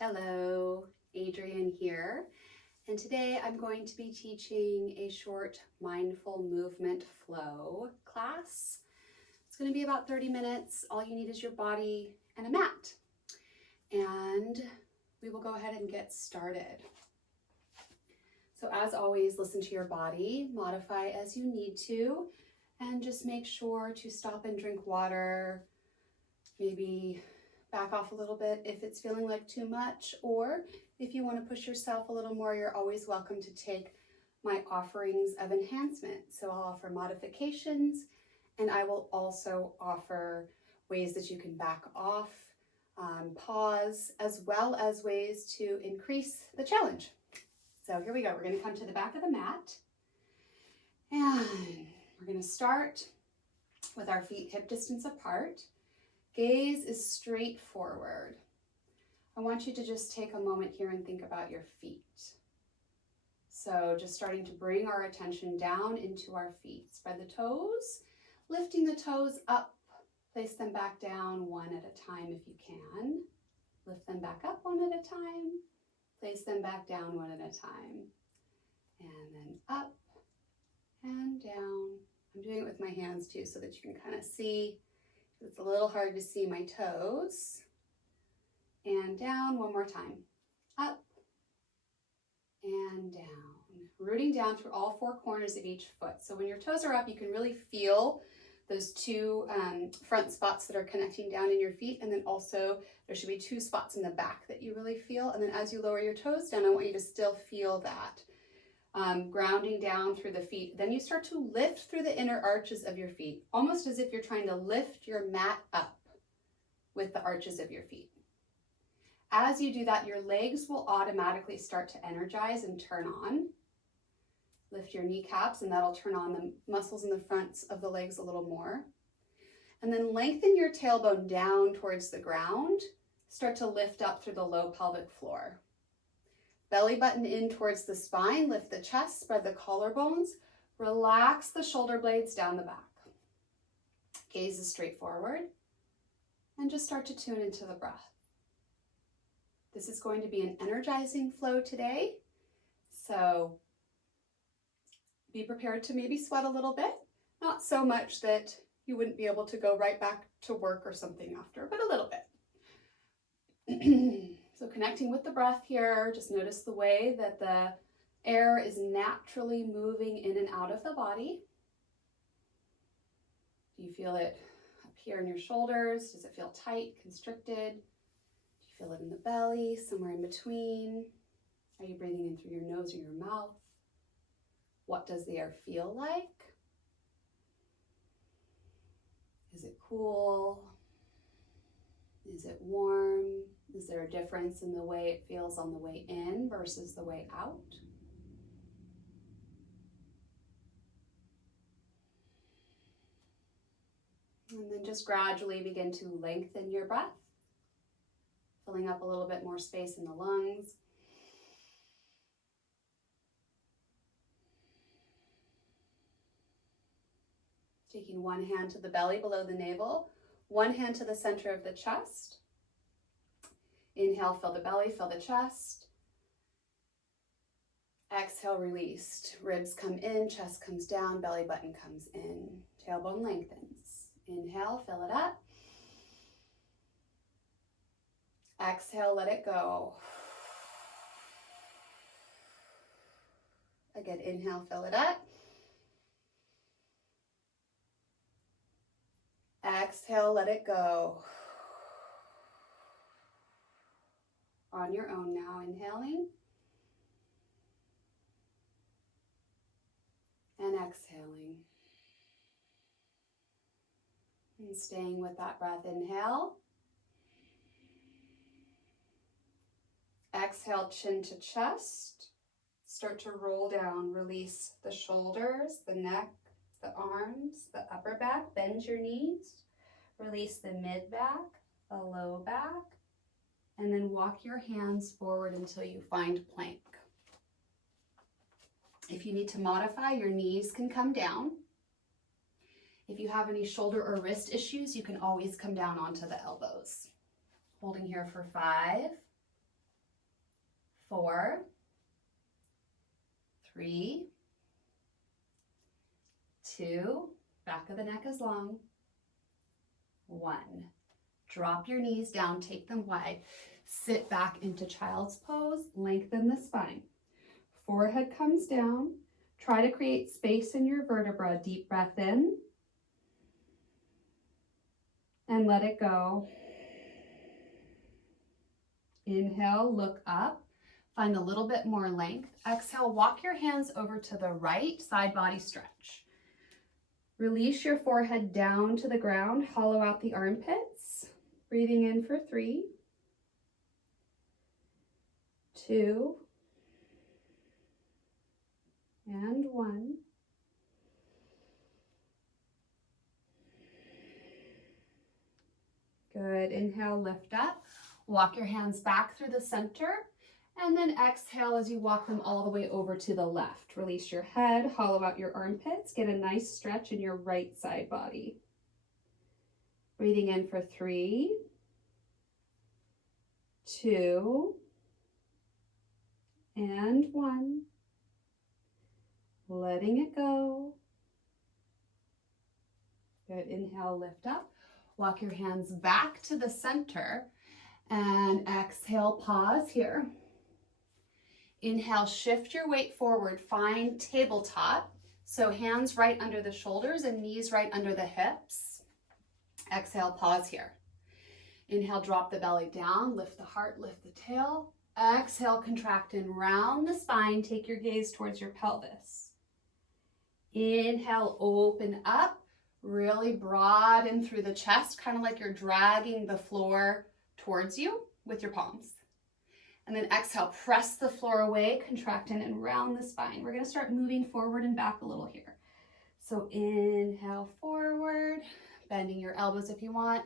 Hello, Adrienne here, and today I'm going to be teaching a short mindful movement flow class. It's going to be about 30 minutes. All you need is your body and a mat, and we will go ahead and get started. So as always, listen to your body, modify as you need to, and just make sure to stop and drink water, maybe back off a little bit if it's feeling like too much, or if you want to push yourself a little more, you're always welcome to take my offerings of enhancement. So I'll offer modifications, and I will also offer ways that you can back off, pause, as well as ways to increase the challenge. So here we go. We're going to come to the back of the mat, and we're going to start with our feet hip distance apart. Gaze is straight forward. I want you to just take a moment here and think about your feet. So just starting to bring our attention down into our feet. Spread the toes, lifting the toes up, place them back down one at a time if you can. Lift them back up one at a time, place them back down one at a time. And then up and down. I'm doing it with my hands too so that you can kind of see. It's a little hard to see my toes. And down one more time. Up and down. Rooting down through all four corners of each foot. So when your toes are up, you can really feel those two front spots that are connecting down in your feet. And then also there should be two spots in the back that you really feel. And then as you lower your toes down, I want you to still feel that. Grounding down through the feet. Then you start to lift through the inner arches of your feet, almost as if you're trying to lift your mat up with the arches of your feet. As you do that, your legs will automatically start to energize and turn on. Lift your kneecaps, and that'll turn on the muscles in the fronts of the legs a little more. And then lengthen your tailbone down towards the ground. Start to lift up through the low pelvic floor. Belly button in towards the spine, lift the chest, spread the collarbones, relax the shoulder blades down the back. Gaze is straight forward, and just start to tune into the breath. This is going to be an energizing flow today, so be prepared to maybe sweat a little bit, not so much that you wouldn't be able to go right back to work or something after, but a little bit. So connecting with the breath here, just notice the way that the air is naturally moving in and out of the body. Do you feel it up here in your shoulders? Does it feel tight, constricted? Do you feel it in the belly, somewhere in between? Are you breathing in through your nose or your mouth? What does the air feel like? Is it cool? Is it warm? Is there a difference in the way it feels on the way in versus the way out? And then just gradually begin to lengthen your breath, filling up a little bit more space in the lungs. Taking one hand to the belly below the navel, one hand to the center of the chest. Inhale, fill the belly, fill the chest. Exhale, released. Ribs come in, chest comes down, belly button comes in. Tailbone lengthens. Inhale, fill it up. Exhale, let it go. Again, inhale, fill it up. Exhale, let it go. On your own now, inhaling and exhaling. And staying with that breath, inhale. Exhale, chin to chest. Start to roll down, release the shoulders, the neck, the arms, the upper back. Bend your knees. Release the mid back, the low back. And then walk your hands forward until you find plank. If you need to modify, your knees can come down. If you have any shoulder or wrist issues, you can always come down onto the elbows. Holding here for 5, 4, 3, 2, back of the neck is long, 1. Drop your knees down, take them wide. Sit back into child's pose, lengthen the spine. Forehead comes down. Try to create space in your vertebra. Deep breath in. And let it go. Inhale, look up. Find a little bit more length. Exhale, walk your hands over to the right, side body stretch. Release your forehead down to the ground. Hollow out the armpits. Breathing in for 3, 2, and 1. Good. Inhale, lift up. Walk your hands back through the center. And then exhale as you walk them all the way over to the left. Release your head, hollow out your armpits. Get a nice stretch in your right side body. Breathing in for 3, 2, and 1. Letting it go. Good. Inhale, lift up. Walk your hands back to the center. And exhale, pause here. Inhale, shift your weight forward. Find tabletop. So hands right under the shoulders and knees right under the hips. Exhale, pause here. Inhale, drop the belly down, lift the heart, lift the tail. Exhale, contract and round the spine. Take your gaze towards your pelvis. Inhale, open up, really broaden through the chest, kind of like you're dragging the floor towards you with your palms. And then exhale, press the floor away, contract in and round the spine. We're gonna start moving forward and back a little here. So inhale, forward, bending your elbows if you want.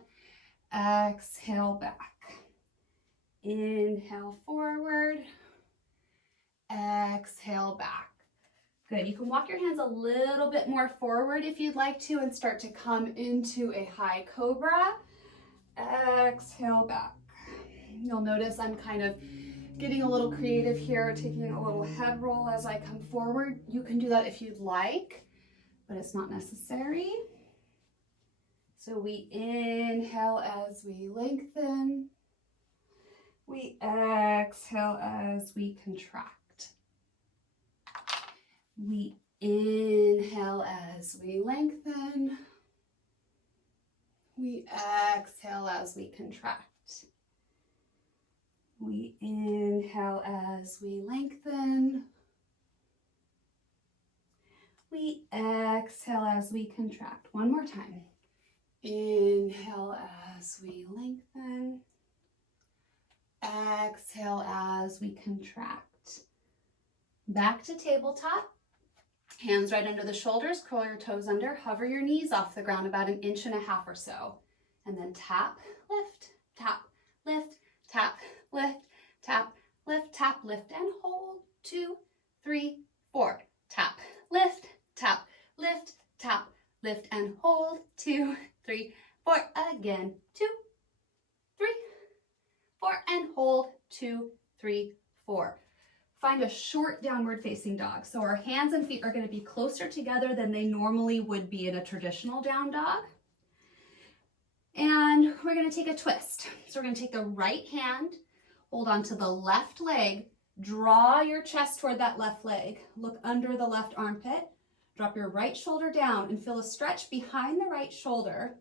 Exhale, back. Inhale, forward. Exhale, back. Good. You can walk your hands a little bit more forward if you'd like to and start to come into a high cobra. Exhale, back. You'll notice I'm kind of getting a little creative here, taking a little head roll as I come forward. You can do that if you'd like, but it's not necessary. So we inhale as we lengthen. We exhale as we contract. We inhale as we lengthen. We exhale as we contract. We inhale as we lengthen. We exhale as we contract. One more time. Inhale as we lengthen. Exhale as we contract. Back to tabletop. Hands right under the shoulders, curl your toes under, hover your knees off the ground about 1.5 inches or so. And then tap, lift, tap, lift, tap, lift, tap, lift, and hold. 2, 3, 4. Tap, lift, tap, lift, and hold. 2, 3, 4. Again. 2, 3, 4, and hold. 2, 3, 4. Find a short downward facing dog. So our hands and feet are going to be closer together than they normally would be in a traditional down dog. And we're going to take a twist. So we're going to take the right hand, hold on to the left leg, draw your chest toward that left leg, look under the left armpit, drop your right shoulder down and feel a stretch behind the right shoulder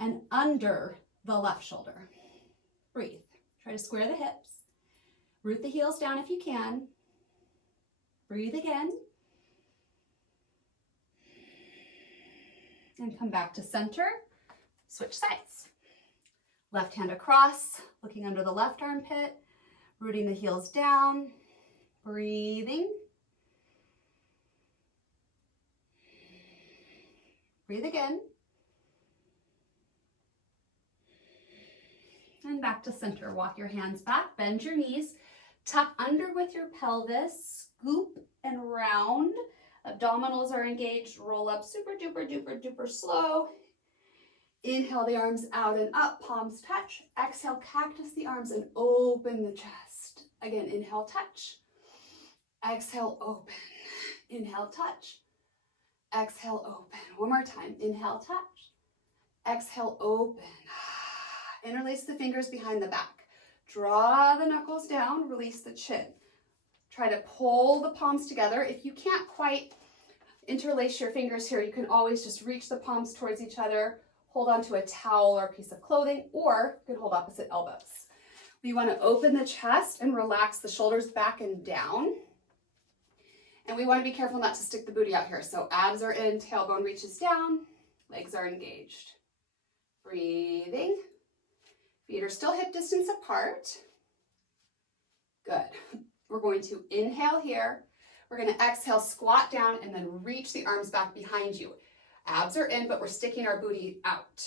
and under the left shoulder. Breathe. Try to square the hips. Root the heels down if you can. Breathe again. And come back to center. Switch sides. Left hand across, looking under the left armpit, rooting the heels down, breathing. Breathe again. And back to center. Walk your hands back, bend your knees, tuck under with your pelvis, scoop and round. Abdominals are engaged, roll up super duper duper duper slow. Inhale the arms out and up, palms touch. Exhale, cactus the arms and open the chest. Again, inhale, touch. Exhale, open. Inhale, touch. Exhale, open. One more time. Inhale, touch. Exhale, open. Interlace the fingers behind the back. Draw the knuckles down, release the chin. Try to pull the palms together. If you can't quite interlace your fingers here, you can always just reach the palms towards each other, hold onto a towel or a piece of clothing, or you can hold opposite elbows. We want to open the chest and relax the shoulders back and down. And we want to be careful not to stick the booty out here. So abs are in, tailbone reaches down, legs are engaged. Breathing. Feet are still hip distance apart. Good. We're going to inhale here. We're going to exhale, squat down, and then reach the arms back behind you. Abs are in, but we're sticking our booty out.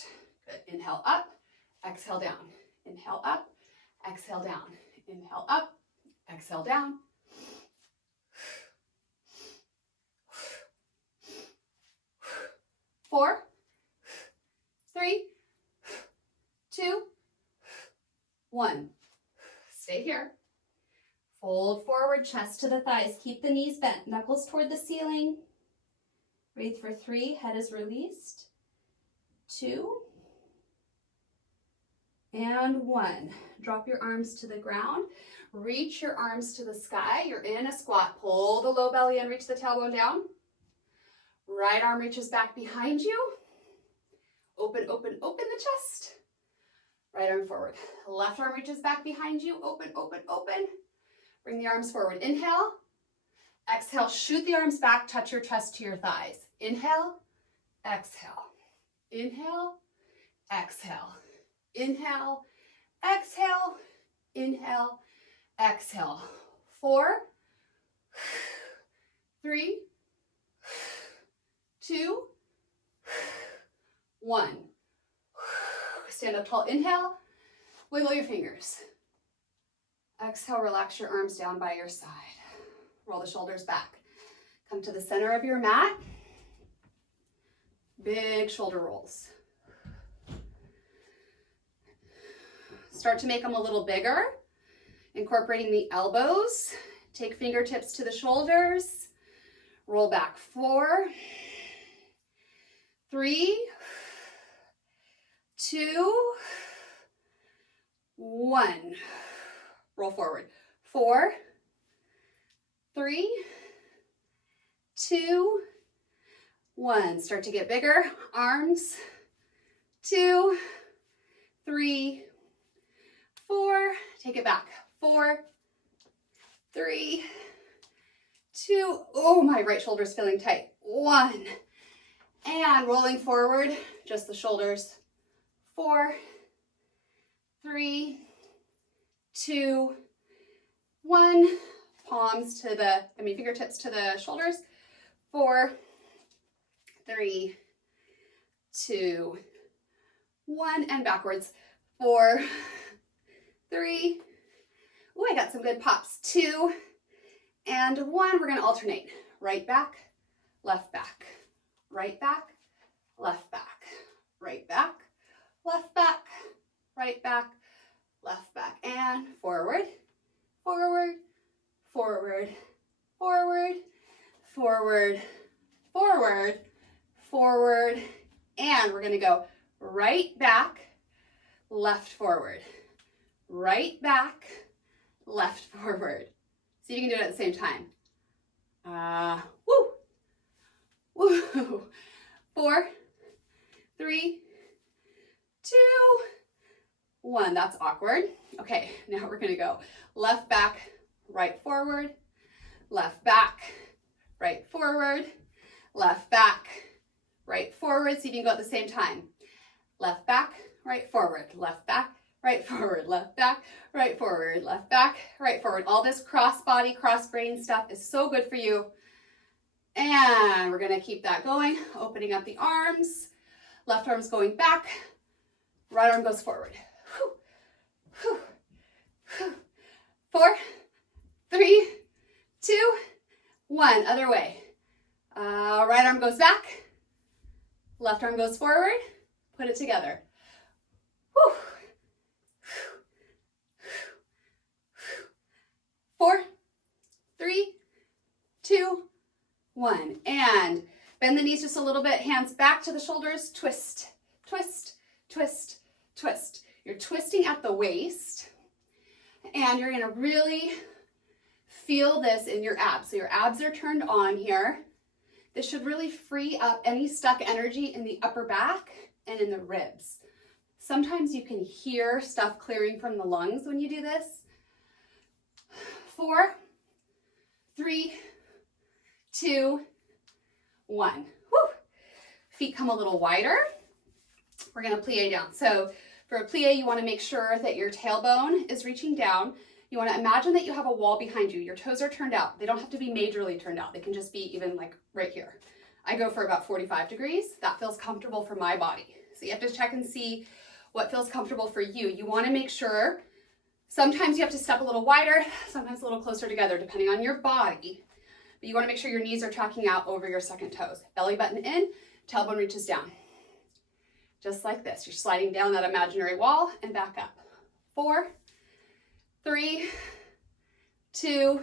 Good. Inhale up, exhale down. Inhale up, exhale down. Inhale up, exhale down. 4, 3, 2, 1. Stay here. Fold forward, chest to the thighs. Keep the knees bent, knuckles toward the ceiling. Breathe for 3, head is released. 2, and 1. Drop your arms to the ground. Reach your arms to the sky. You're in a squat. Pull the low belly in, reach the tailbone down. Right arm reaches back behind you. Open, open, open the chest. Right arm forward. Left arm reaches back behind you. Open, open, open. Bring the arms forward. Inhale. Exhale. Shoot the arms back. Touch your chest to your thighs. Inhale. Exhale. Inhale. Exhale. Inhale. Exhale. Inhale. Exhale. 4, 3, 2, 1. Stand up tall. Inhale. Wiggle your fingers. Exhale, relax your arms down by your side. Roll the shoulders back. Come to the center of your mat. Big shoulder rolls. Start to make them a little bigger, incorporating the elbows. Take fingertips to the shoulders. Roll back. 4, 3, 2, 1. Roll forward. 4, 3, 2, 1. Start to get bigger. Arms. 2, 3, 4. Take it back. 4, 3, 2. Oh, my right shoulder is feeling tight. 1. And rolling forward, just the shoulders. 4, 3, 2, 1. Palms to the, fingertips to the shoulders. 4, 3, 2, 1. And backwards. 4, 3. Oh, I got some good pops. 2 and 1. We're going to alternate. Right back, left back. Right back, left back. Right back, left back. Right back, left back. And forward, forward, forward, forward, forward, forward, forward. And we're going to go right back, left forward. Right back, left forward. See if you can do it at the same time. Woo. Woo. 4, 3, 2, 1. That's awkward. Okay, now we're going to go left back, right forward, left back, right forward, left back, right forward. See if you can go at the same time. Left back, right forward, left back, right forward, left back, right forward, left back, right forward. All this cross body, cross brain stuff is so good for you. And we're going to keep that going, opening up the arms. Left arm's going back, right arm goes forward. 4, 3, 2, 1. Other way. Right arm goes back, left arm goes forward. Put it together. 4, 3, 2, 1. And bend the knees just a little bit, hands back to the shoulders, twist, twist, twist, twist. You're twisting at the waist, and you're gonna really feel this in your abs. So your abs are turned on here. This should really free up any stuck energy in the upper back and in the ribs. Sometimes you can hear stuff clearing from the lungs when you do this. 4, 3, 2, 1. Woo. Feet come a little wider. We're gonna plie down. So for a plie, you wanna make sure that your tailbone is reaching down. You wanna imagine that you have a wall behind you. Your toes are turned out. They don't have to be majorly turned out. They can just be even like right here. I go for about 45 degrees. That feels comfortable for my body. So you have to check and see what feels comfortable for you. You wanna make sure, sometimes you have to step a little wider, sometimes a little closer together, depending on your body. But you wanna make sure your knees are tracking out over your second toes. Belly button in, tailbone reaches down. Just like this. You're sliding down that imaginary wall and back up. 4, 3, 2,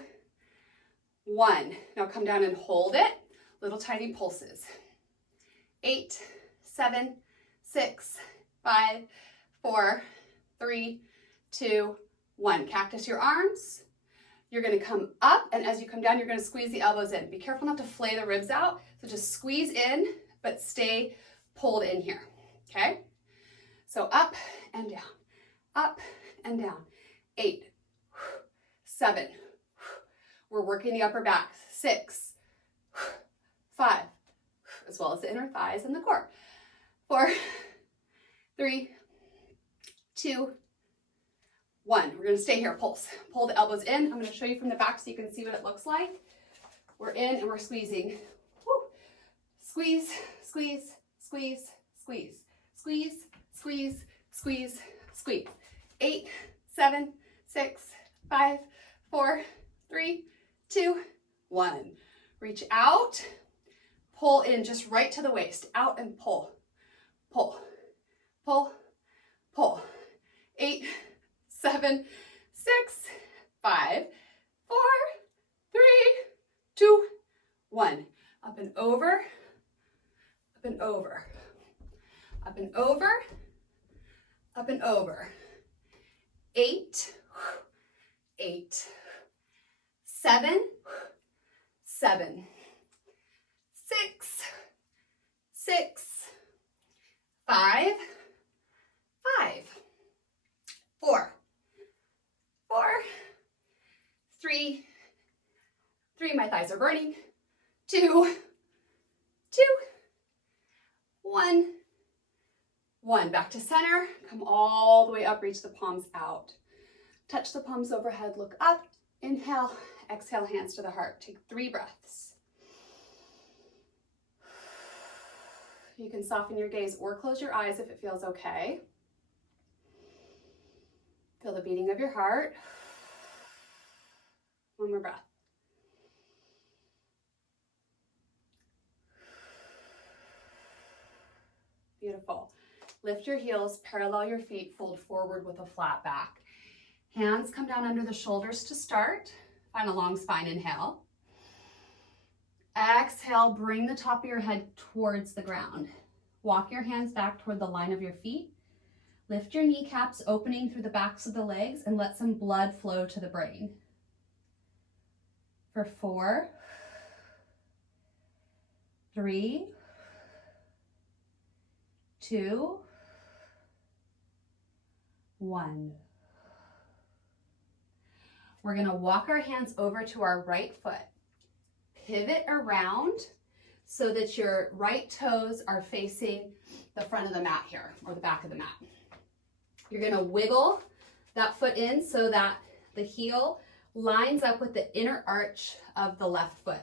1. Now come down and hold it. Little tiny pulses. 8, 7, 6, 5, 4, 3, 2, 1. Cactus your arms. You're gonna come up, and as you come down, you're gonna squeeze the elbows in. Be careful not to flay the ribs out. So just squeeze in, but stay pulled in here, okay? So up and down, up and down. 8, 7. We're working the upper back. 6, 5, as well as the inner thighs and the core. 4, 3, 2, 1. We're gonna stay here, pulse. Pull the elbows in. I'm gonna show you from the back so you can see what it looks like. We're in and we're squeezing. Woo. Squeeze, squeeze, squeeze, squeeze, squeeze, squeeze, squeeze, squeeze. 8, 7, 6, 5, 4, 3, 2, 1. Reach out, pull in just right to the waist. Out and pull, pull, pull, pull. 8, 7, 6, 5, 4, 3, 2, 1. Up and over, up and over, up and over, up and over. 8, 8, 7, 7, 6, 6, 5, 5, 4, 4, 3, 3, my thighs are burning, 2, 2, 1, 1. Back to center, come all the way up, reach the palms out. Touch the palms overhead, look up, inhale, exhale, hands to the heart. Take 3 breaths. You can soften your gaze or close your eyes if it feels okay. Feel the beating of your heart. 1 more breath. Beautiful. Lift your heels, parallel your feet, fold forward with a flat back. Hands come down under the shoulders to start. Find a long spine, inhale. Exhale, bring the top of your head towards the ground. Walk your hands back toward the line of your feet. Lift your kneecaps, opening through the backs of the legs, and let some blood flow to the brain. For 4, 3, 2, 1. We're going to walk our hands over to our right foot. Pivot around so that your right toes are facing the front of the mat here, or the back of the mat. You're going to wiggle that foot in so that the heel lines up with the inner arch of the left foot.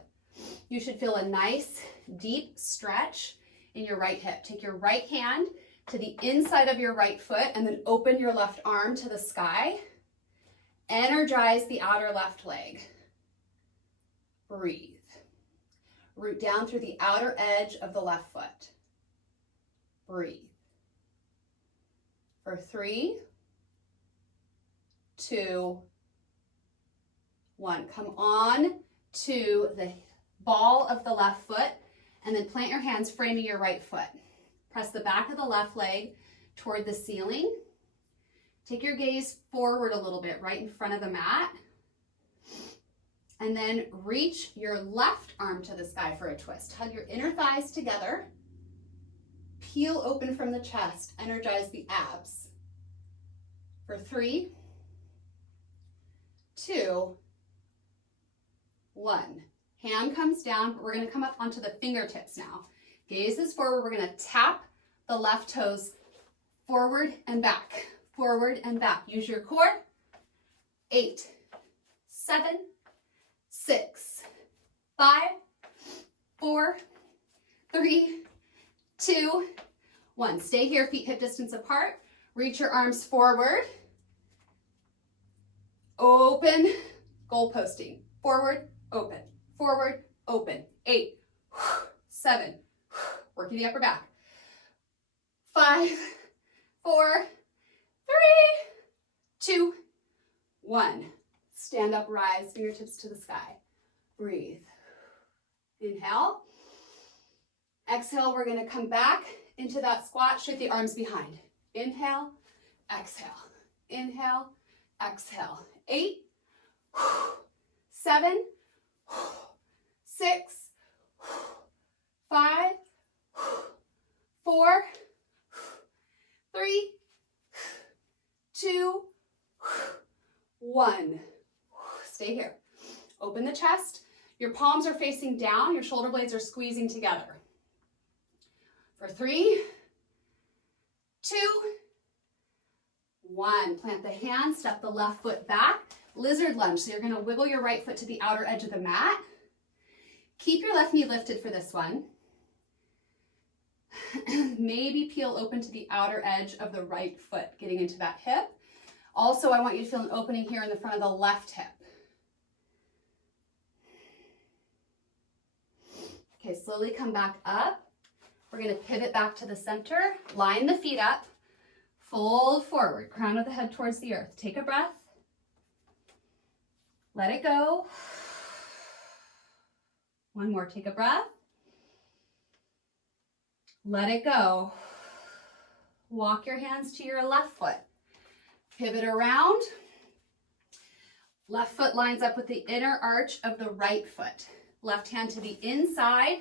You should feel a nice deep stretch in your right hip. Take your right hand to the inside of your right foot and then open your left arm to the sky. Energize the outer left leg. Breathe. Root down through the outer edge of the left foot. Breathe. For 3, 2, 1. Come on to the ball of the left foot and then plant your hands framing your right foot. Press the back of the left leg toward the ceiling. Take your gaze forward a little bit, right in front of the mat. And then reach your left arm to the sky for a twist. Hug your inner thighs together. Peel open from the chest. Energize the abs. For 3, 2, 1. Hand comes down, but we're going to come up onto the fingertips now. Gaze is forward. We're going to tap the left toes forward and back. Forward and back. Use your core. 8, 7, 6, 5, 4, 3, 2, 1. Stay here, feet hip distance apart. Reach your arms forward. Open, goal posting. Forward, open. Forward, open. 8, 7, working the upper back. 5, 4, 3, 2, 1. Stand up, rise, fingertips to the sky. Breathe. Inhale. Exhale, we're going to come back into that squat, shift the arms behind. Inhale, exhale. Inhale, exhale. 8, 7, 6, 5, 4, 3, 2, 1. Stay here. Open the chest. Your palms are facing down. Your shoulder blades are squeezing together. For 3, 2, 1. Plant the hands, step the left foot back. Lizard lunge. So you're going to wiggle your right foot to the outer edge of the mat. Keep your left knee lifted for this one. Maybe peel open to the outer edge of the right foot, getting into that hip. Also, I want you to feel an opening here in the front of the left hip. Okay, slowly come back up. We're going to pivot back to the center. Line the feet up. Fold forward. Crown of the head towards the earth. Take a breath. Let it go. One more. Take a breath. Let it go. Walk your hands to your left foot. Pivot around. Left foot lines up with the inner arch of the right foot. Left hand to the inside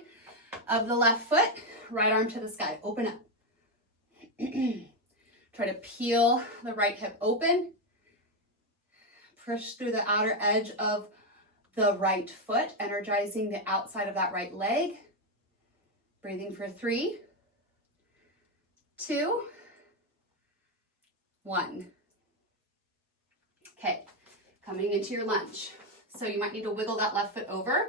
of the left foot. Right arm to the sky. Open up. Try to peel the right hip open. Push through the outer edge of the right foot, energizing the outside of that right leg. Breathing for 3, 2, 1. Okay, coming into your lunge. So you might need to wiggle that left foot over.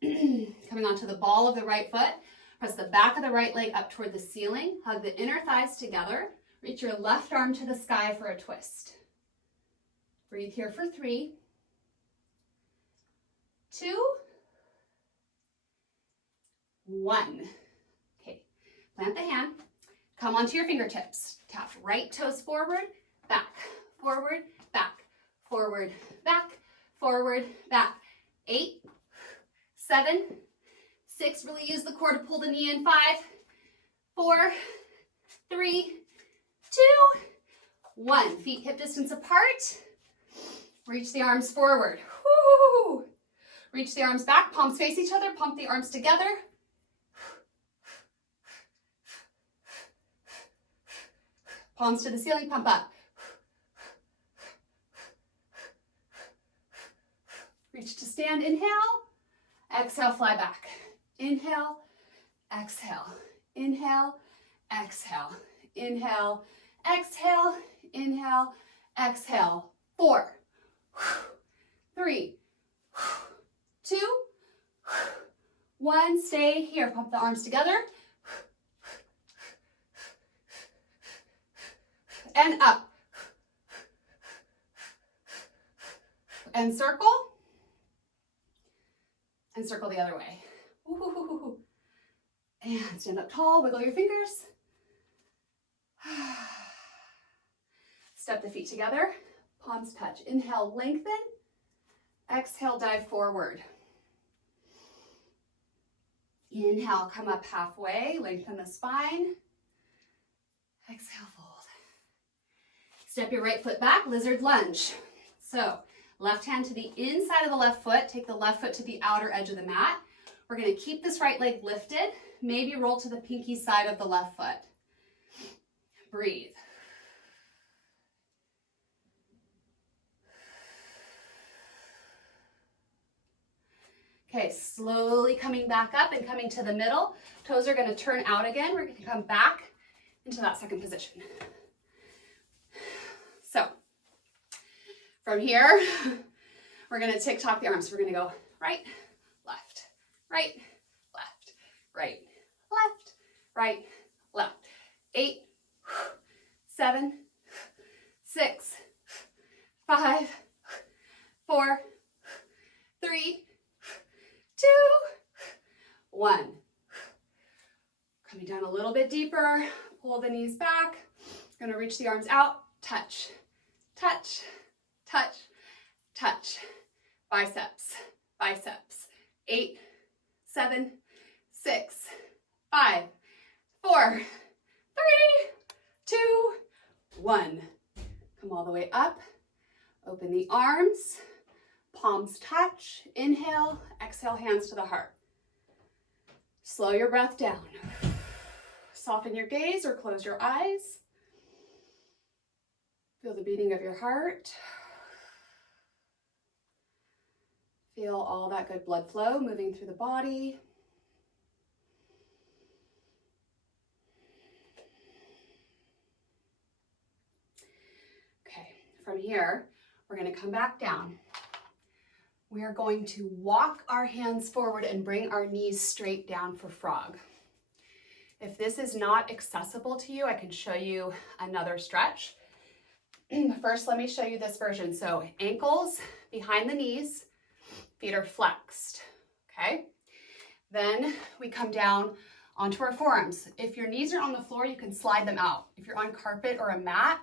Coming onto the ball of the right foot. Press the back of the right leg up toward the ceiling. Hug the inner thighs together. Reach your left arm to the sky for a twist. Breathe here for 3, 2, 1. Okay, plant the hand. Come onto your fingertips. Tap right toes forward, back, forward, back, forward, back, forward, back. 8, 7, 6. Really use the core to pull the knee in. 5, 4, 3, 2, 1. Feet hip distance apart. Reach the arms forward. Woo. Reach the arms back. Palms face each other. Pump the arms together. Palms to the ceiling. Pump up. Reach to stand. Inhale. Exhale. Fly back. Inhale. Exhale. Inhale. Exhale. Inhale. Exhale. Inhale. Exhale. 4, 3, 2, 1. Stay here. Pump the arms together. And up. And circle. And circle the other way. Ooh. And stand up tall. Wiggle your fingers. Step the feet together. Palms touch. Inhale, lengthen. Exhale, dive forward. Inhale, come up halfway, lengthen the spine. Exhale, fold. Step your right foot back, lizard lunge. So left hand to the inside of the left foot, take the left foot to the outer edge of the mat. We're gonna keep this right leg lifted, maybe roll to the pinky side of the left foot. Breathe. Okay, slowly coming back up and coming to the middle. Toes are gonna turn out again. We're gonna come back into that second position. So from here, we're gonna tick-tock the arms. We're gonna go right, left, right, left, right, left, right, left. 8, 7, 6, 5, 4, 3, 2, 1. Coming down a little bit deeper, pull the knees back. Gonna reach the arms out, touch, touch, touch, touch. Biceps, biceps. 8, 7, 6, 5, 4, 3, 2, 1. Come all the way up. Open the arms. Palms touch. Inhale, exhale, hands to the heart. Slow your breath down. Soften your gaze or close your eyes. Feel the beating of your heart. Feel all that good blood flow moving through the body. Okay, from here, we're going to come back down. We are going to walk our hands forward and bring our knees straight down for frog. If this is not accessible to you, I can show you another stretch. First, let me show you this version. So ankles behind the knees, feet are flexed, okay? Then we come down onto our forearms. If your knees are on the floor, you can slide them out. If you're on carpet or a mat,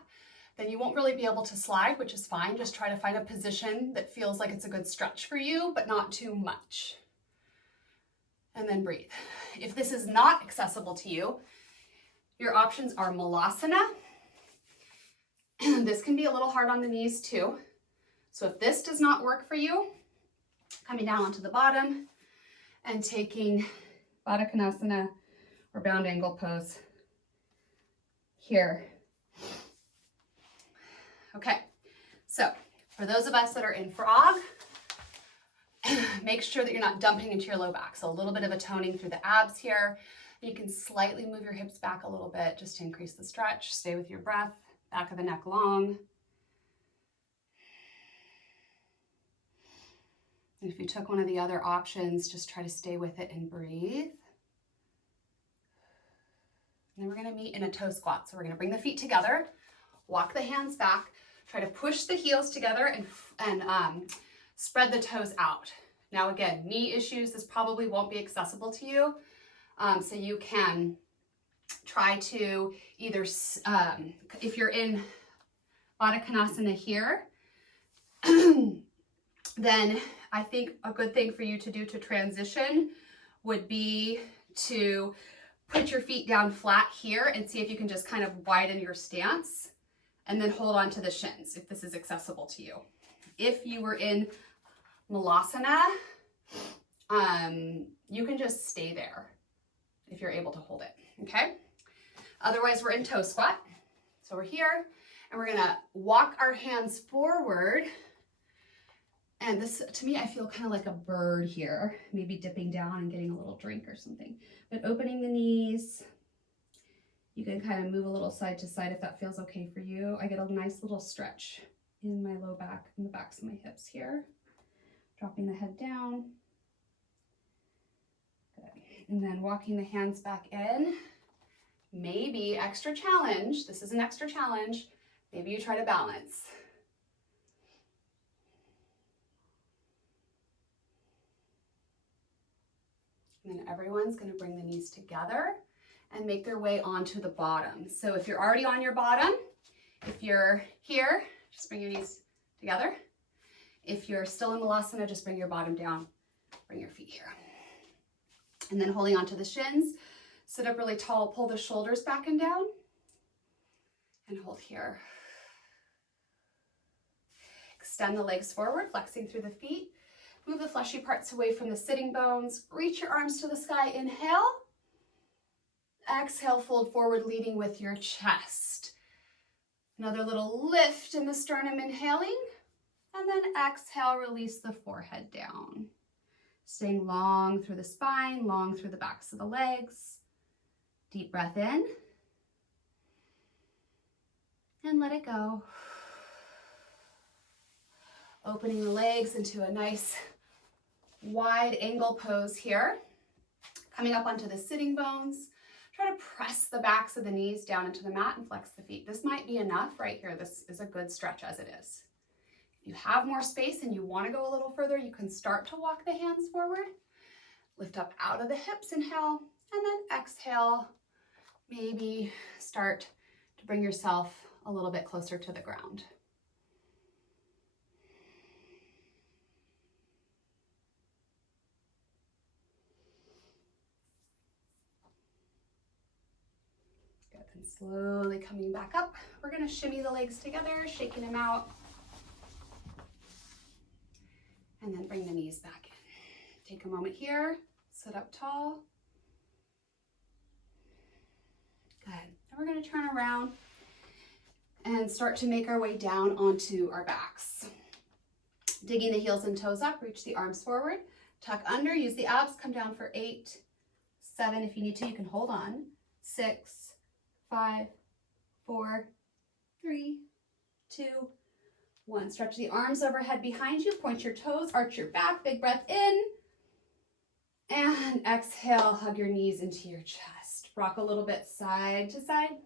then you won't really be able to slide, which is fine. Just try to find a position that feels like it's a good stretch for you, but not too much. And then breathe. If this is not accessible to you, your options are Malasana. This can be a little hard on the knees too. So if this does not work for you, coming down onto the bottom and taking Baddha Konasana or bound angle pose here. Okay, so for those of us that are in frog, make sure that you're not dumping into your low back. So a little bit of a toning through the abs here. You can slightly move your hips back a little bit just to increase the stretch. Stay with your breath, back of the neck long. And if you took one of the other options, just try to stay with it and breathe. And then we're gonna meet in a toe squat. So we're gonna bring the feet together, walk the hands back, try to push the heels together and spread the toes out. Now again, knee issues, this probably won't be accessible to you. So you can try to either, if you're in Baddha Konasana here, then I think a good thing for you to do to transition would be to put your feet down flat here and see if you can just kind of widen your stance and then hold on to the shins if this is accessible to you. If you were in Malasana, you can just stay there if you're able to hold it, okay? Otherwise, we're in toe squat. So we're here and we're gonna walk our hands forward. And this, to me, I feel kind of like a bird here, maybe dipping down and getting a little drink or something. But opening the knees, you can kind of move a little side to side if that feels okay for you. I get a nice little stretch in my low back and the backs of my hips here. Dropping the head down. Good. And then walking the hands back in. Maybe extra challenge. This is an extra challenge. Maybe you try to balance. And then everyone's going to bring the knees together and make their way onto the bottom. So if you're already on your bottom, if you're here, just bring your knees together. If you're still in Malasana, just bring your bottom down, bring your feet here. And then holding onto the shins, sit up really tall, pull the shoulders back and down, and hold here. Extend the legs forward, flexing through the feet. Move the fleshy parts away from the sitting bones. Reach your arms to the sky, inhale. Exhale, fold forward, leading with your chest. Another little lift in the sternum, inhaling. And then exhale, release the forehead down. Staying long through the spine, long through the backs of the legs. Deep breath in. And let it go. Opening the legs into a nice wide angle pose here. Coming up onto the sitting bones. Try to press the backs of the knees down into the mat and flex the feet. This might be enough right here. This is a good stretch as it is. If you have more space and you want to go a little further, you can start to walk the hands forward. Lift up out of the hips, inhale, and then exhale. Maybe start to bring yourself a little bit closer to the ground. Good, and slowly coming back up. We're going to shimmy the legs together, shaking them out. And then bring the knees back in. Take a moment here, sit up tall. Good. And we're going to turn around and start to make our way down onto our backs. Digging the heels and toes up, reach the arms forward, tuck under, use the abs, come down for 8, 7. If you need to, you can hold on. 6, 5, 4, 3, 2, 1. Stretch the arms overhead behind you, point your toes, arch your back, big breath in. And exhale, hug your knees into your chest. Rock a little bit side to side.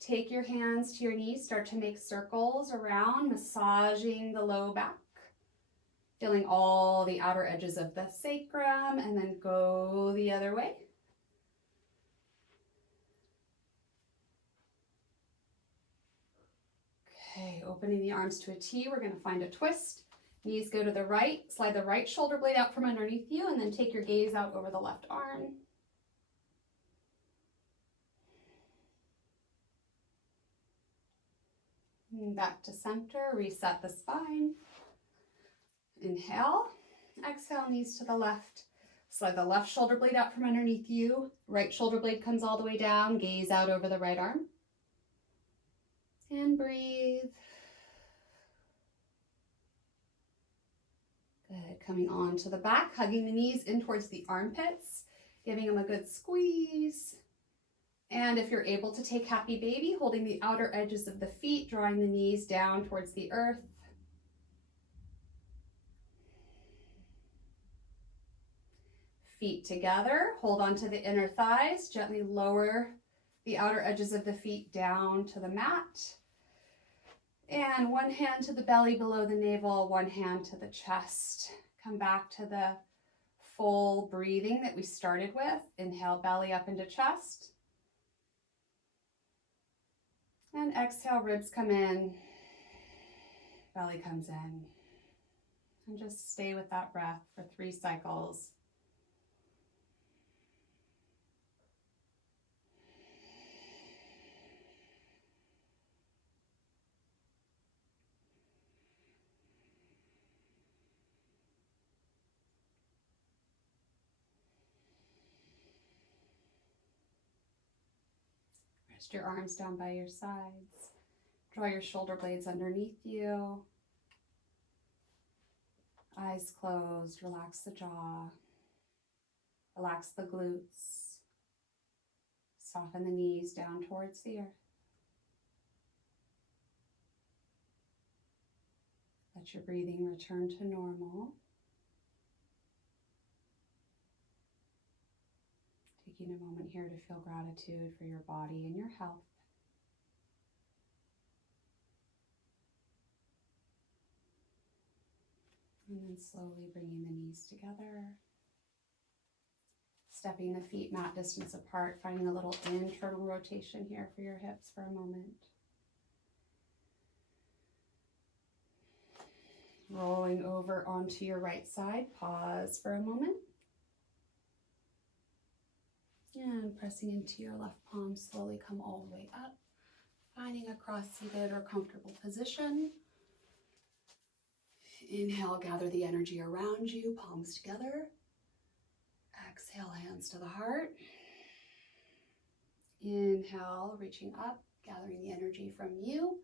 Take your hands to your knees, start to make circles around, massaging the low back. Feeling all the outer edges of the sacrum, and then go the other way. Okay, opening the arms to a T, we're going to find a twist. Knees go to the right, slide the right shoulder blade out from underneath you, and then take your gaze out over the left arm. And back to center, reset the spine. Inhale, exhale, knees to the left. Slide the left shoulder blade out from underneath you. Right shoulder blade comes all the way down, gaze out over the right arm. And breathe. Good, coming on to the back, hugging the knees in towards the armpits, giving them a good squeeze. And if you're able to take happy baby, holding the outer edges of the feet, drawing the knees down towards the earth. Feet together, hold on to the inner thighs, gently lower the outer edges of the feet down to the mat. And one hand to the belly below the navel, one hand to the chest. Come back to the full breathing that we started with. Inhale, belly up into chest. And exhale, ribs come in, belly comes in. And just stay with that breath for 3 cycles. Rest your arms down by your sides. Draw your shoulder blades underneath you. Eyes closed, relax the jaw. Relax the glutes. Soften the knees down towards the earth. Let your breathing return to normal. Taking a moment here to feel gratitude for your body and your health. And then slowly bringing the knees together. Stepping the feet mat distance apart, finding a little internal rotation here for your hips for a moment. Rolling over onto your right side, pause for a moment. And pressing into your left palm, slowly come all the way up, finding a cross-seated or comfortable position. Inhale, gather the energy around you, palms together. Exhale, hands to the heart. Inhale, reaching up, gathering the energy from you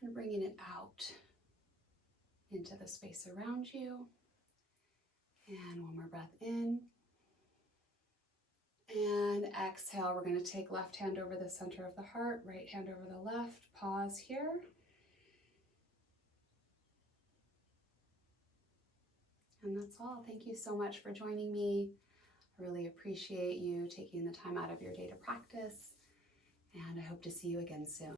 and bringing it out into the space around you. And one more breath in. And exhale, we're going to take left hand over the center of the heart, right hand over the left. Pause here. And that's all. Thank you so much for joining me. I really appreciate you taking the time out of your day to practice, and I hope to see you again soon.